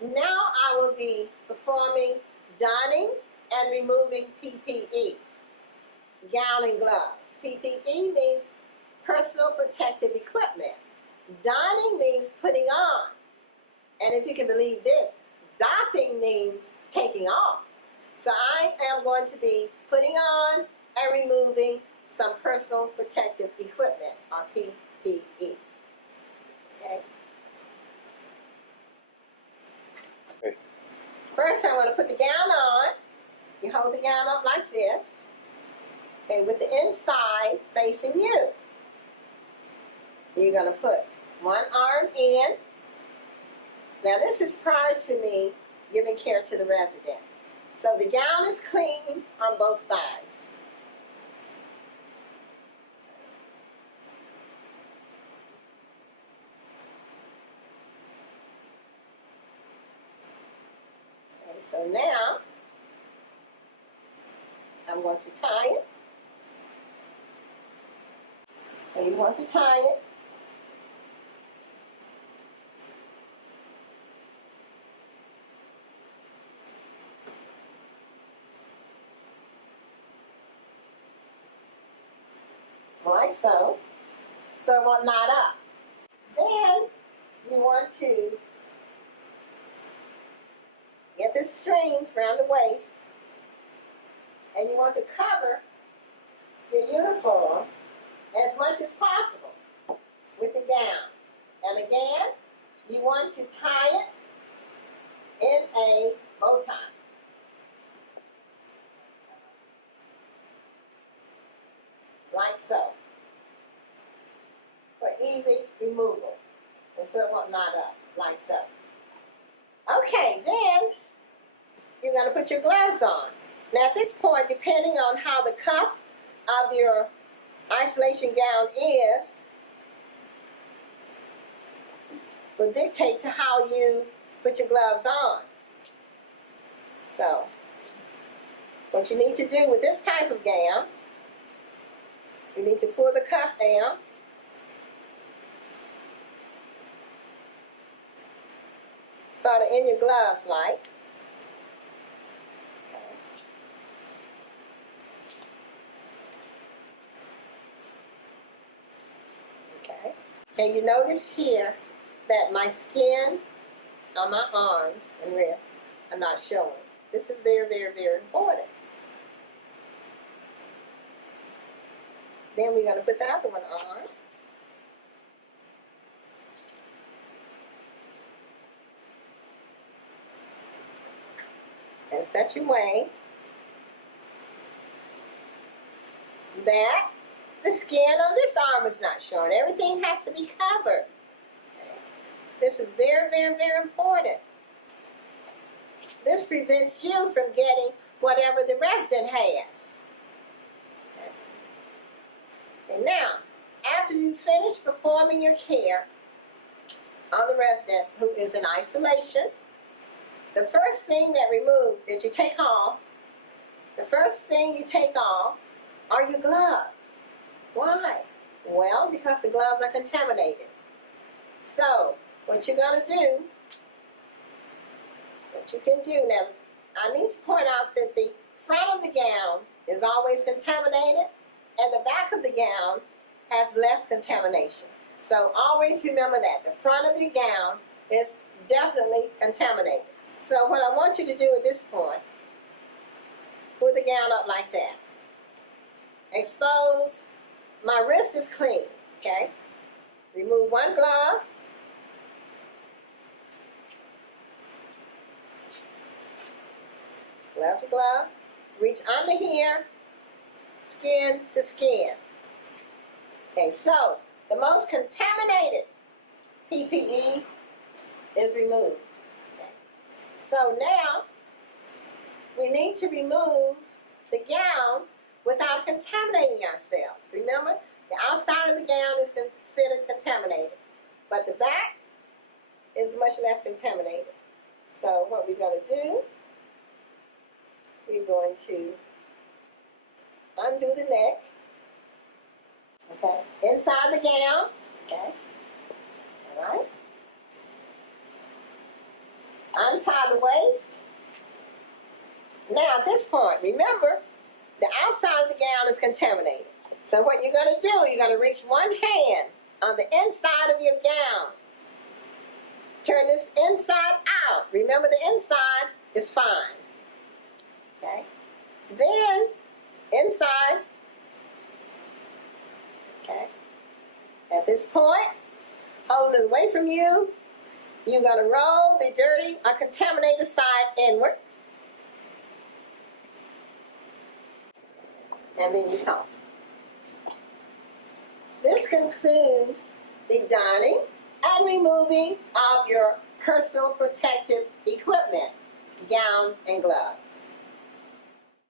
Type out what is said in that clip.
Now I will be performing donning and removing PPE, gown and gloves. PPE means personal protective equipment. Donning means putting on. And if you can believe this, doffing means taking off. So I am going to be putting on and removing some personal protective equipment, or PPE. Okay. First, I want to put the gown on. You hold the gown up like this, okay, with the inside facing you. You're going to put one arm in. Now, this is prior to me giving care to the resident. So the gown is clean on both sides. Okay, so now I'm going to tie it. And you want to tie it like so, so it won't knot up. Then you want to get the strings around the waist, and you want to cover your uniform as much as possible with the gown. And again, you want to tie it in a bow tie. Like so, for easy removal, and so it won't knot up, like so. Okay, then you're going to put your gloves on. Now at this point, depending on how the cuff of your isolation gown is, will dictate to how you put your gloves on. So, what you need to do with this type of gown, you need to pull the cuff down, sort of in your gloves like. Okay. Okay, you notice here that my skin on my arms and wrists are not showing. This is very, very, very important. Then we're going to put the other one on. In such a way that the skin on this arm is not showing. Everything has to be covered. Okay. This is very, very, very important. This prevents you from getting whatever the resident has. And now, after you finish performing your care on the resident who is in isolation, the first thing that you take off, the first thing you take off are your gloves. Why? Well, because the gloves are contaminated. So, what you're going to do, what you can do now, I need to point out that the front of the gown is always contaminated, and the back of the gown has less contamination. So always remember that. The front of your gown is definitely contaminated. So what I want you to do at this point, pull the gown up like that. Expose. My wrist is clean, okay? Remove one glove. Glove to glove. Reach under here. Skin to skin. Okay, so the most contaminated PPE is removed. Okay. So now we need to remove the gown without contaminating ourselves. Remember, the outside of the gown is considered contaminated, but the back is much less contaminated. So what we're going to do, we're going to undo the neck, okay, inside the gown, okay, all right. untie the waist. Now at this point, remember, the outside of the gown is contaminated. So what you're going to do, you're going to reach one hand on the inside of your gown. Turn this inside out. Remember, the inside is fine. Okay? Then, inside. Okay? At this point, holding it away from you, you're going to roll the dirty or contaminated side inward. And then you toss it. This concludes the donning and removing of your personal protective equipment, gown and gloves.